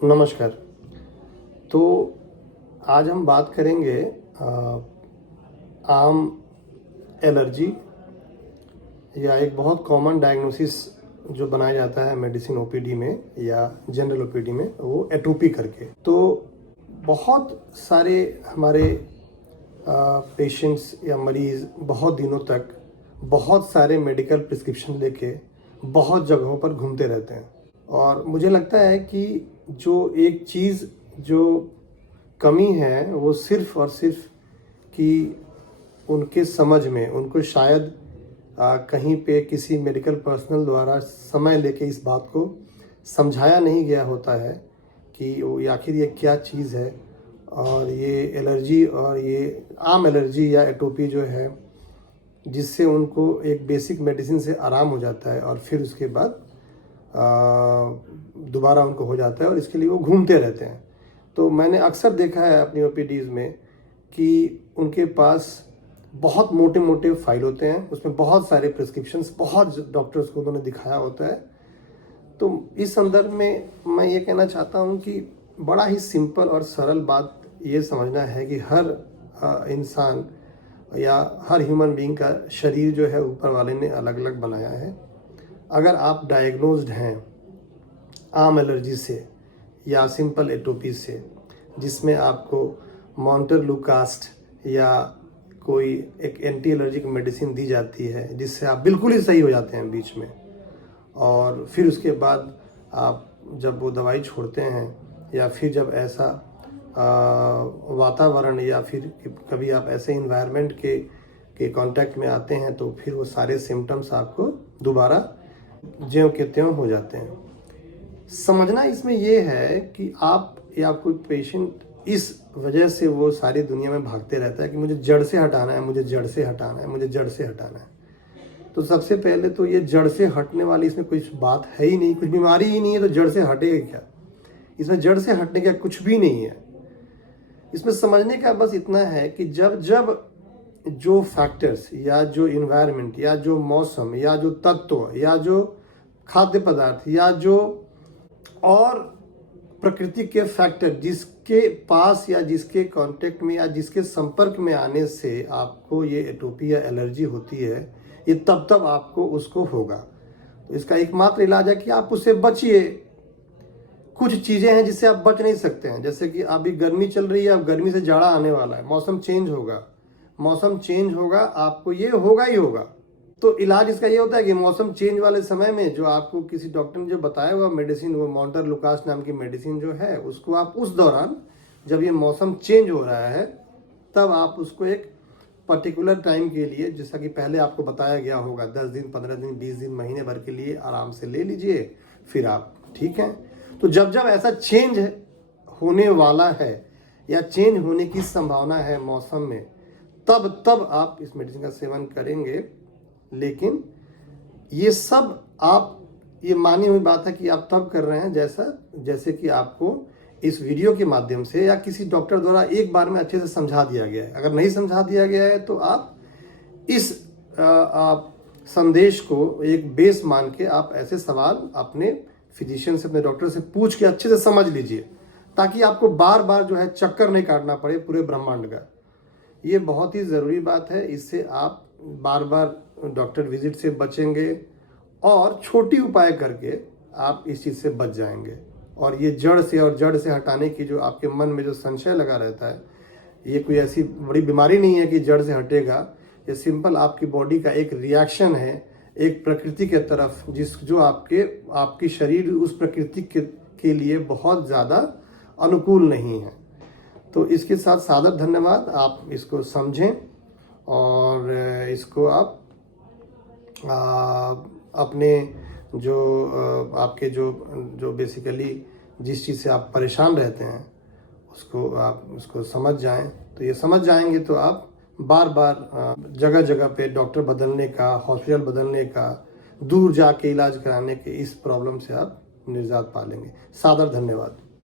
नमस्कार। तो आज हम बात करेंगे आम एलर्जी या एक बहुत कॉमन डायग्नोसिस जो बनाया जाता है मेडिसिन ओपीडी में या जनरल ओपीडी में, वो एटोपी करके। तो बहुत सारे हमारे पेशेंट्स या मरीज़ बहुत दिनों तक बहुत सारे मेडिकल प्रिस्क्रिप्शन लेके बहुत जगहों पर घूमते रहते हैं। और मुझे लगता है कि जो एक चीज़ जो कमी है वो सिर्फ़ और सिर्फ कि उनके समझ में उनको शायद कहीं पे किसी मेडिकल पर्सनल द्वारा समय लेके इस बात को समझाया नहीं गया होता है कि वो आखिर ये क्या चीज़ है। और ये एलर्जी और ये आम एलर्जी या एटोपी जो है, जिससे उनको एक बेसिक मेडिसिन से आराम हो जाता है और फिर उसके बाद दोबारा उनको हो जाता है और इसके लिए वो घूमते रहते हैं। तो मैंने अक्सर देखा है अपनी ओपीडीज़ में कि उनके पास बहुत मोटे मोटे फाइल होते हैं, उसमें बहुत सारे प्रिस्क्रिप्शंस, बहुत डॉक्टर्स को उन्होंने दिखाया होता है। तो इस संदर्भ में मैं ये कहना चाहता हूँ कि बड़ा ही सिंपल और सरल बात ये समझना है कि हर इंसान या हर ह्यूमन बीइंग का शरीर जो है ऊपर वाले ने अलग अलग बनाया है। अगर आप डायग्नोज्ड हैं आम एलर्जी से या सिंपल एटोपी से, जिसमें आपको मॉन्टेलुकास्ट या कोई एक एंटी एलर्जिक मेडिसिन दी जाती है जिससे आप बिल्कुल ही सही हो जाते हैं बीच में, और फिर उसके बाद आप जब वो दवाई छोड़ते हैं या फिर जब ऐसा वातावरण या फिर कभी आप ऐसे इन्वायरमेंट के कांटेक्ट में आते हैं तो फिर वो सारे सिम्टम्स आपको दोबारा ज्यों के त्यों हो जाते हैं। समझना इसमें ये है कि आप या कोई पेशेंट इस वजह से वो सारी दुनिया में भागते रहता है कि मुझे जड़ से हटाना है, मुझे जड़ से हटाना है, मुझे जड़ से हटाना है। तो सबसे पहले तो ये जड़ से हटने वाली इसमें कुछ बात है ही नहीं, कुछ बीमारी ही नहीं है, तो जड़ से हटेगा क्या? इसमें जड़ से हटने का कुछ भी नहीं है। इसमें समझने का बस इतना है कि जब जब जो फैक्टर्स या जो इन्वायरमेंट या जो मौसम या जो तत्व या जो खाद्य पदार्थ या जो और प्रकृति के फैक्टर जिसके पास या जिसके कांटेक्ट में या जिसके संपर्क में आने से आपको ये एटोपी या एलर्जी होती है, ये तब आपको उसको होगा। तो इसका एकमात्र इलाज है कि आप उससे बचिए। कुछ चीज़ें हैं जिससे आप बच नहीं सकते हैं, जैसे कि अभी गर्मी चल रही है, अब गर्मी से जाड़ा आने वाला है, मौसम चेंज होगा, आपको ये होगा ही होगा। तो इलाज इसका ये होता है कि मौसम चेंज वाले समय में जो आपको किसी डॉक्टर ने जो बताया हुआ मेडिसिन, वो मॉन्टेलुकास्ट नाम की मेडिसिन जो है, उसको आप उस दौरान जब ये मौसम चेंज हो रहा है तब आप उसको एक पर्टिकुलर टाइम के लिए, जैसा कि पहले आपको बताया गया होगा, 10 दिन, 15 दिन, 20 दिन, महीने भर के लिए आराम से ले लीजिए, फिर आप ठीक हैं। तो जब जब ऐसा चेंज होने वाला है या चेंज होने की संभावना है मौसम में, तब आप इस मेडिसिन का सेवन करेंगे। लेकिन ये सब आप ये मानी हुई बात है कि आप तब कर रहे हैं जैसे कि आपको इस वीडियो के माध्यम से या किसी डॉक्टर द्वारा एक बार में अच्छे से समझा दिया गया है। अगर नहीं समझा दिया गया है तो आप इस आप संदेश को एक बेस मान के आप ऐसे सवाल अपने फिजिशियन से, अपने डॉक्टर से पूछ के अच्छे से समझ लीजिए, ताकि आपको बार बार जो है चक्कर नहीं काटना पड़े पूरे ब्रह्मांड का। ये बहुत ही ज़रूरी बात है। इससे आप बार बार डॉक्टर विजिट से बचेंगे और छोटी उपाय करके आप इस चीज़ से बच जाएंगे। और ये जड़ से हटाने की जो आपके मन में जो संशय लगा रहता है, ये कोई ऐसी बड़ी बीमारी नहीं है कि जड़ से हटेगा। ये सिंपल आपकी बॉडी का एक रिएक्शन है एक प्रकृति के तरफ, जो आपकी शरीर उस प्रकृति के लिए बहुत ज़्यादा अनुकूल नहीं है। तो इसके साथ सादर धन्यवाद। आप इसको समझें और इसको आप अपने जो आपके जो बेसिकली जिस चीज़ से आप परेशान रहते हैं उसको समझ जाएं। तो ये समझ जाएंगे तो आप बार बार जगह जगह पे डॉक्टर बदलने का, हॉस्पिटल बदलने का, दूर जाके इलाज कराने के इस प्रॉब्लम से आप निजात पा लेंगे। सादर धन्यवाद।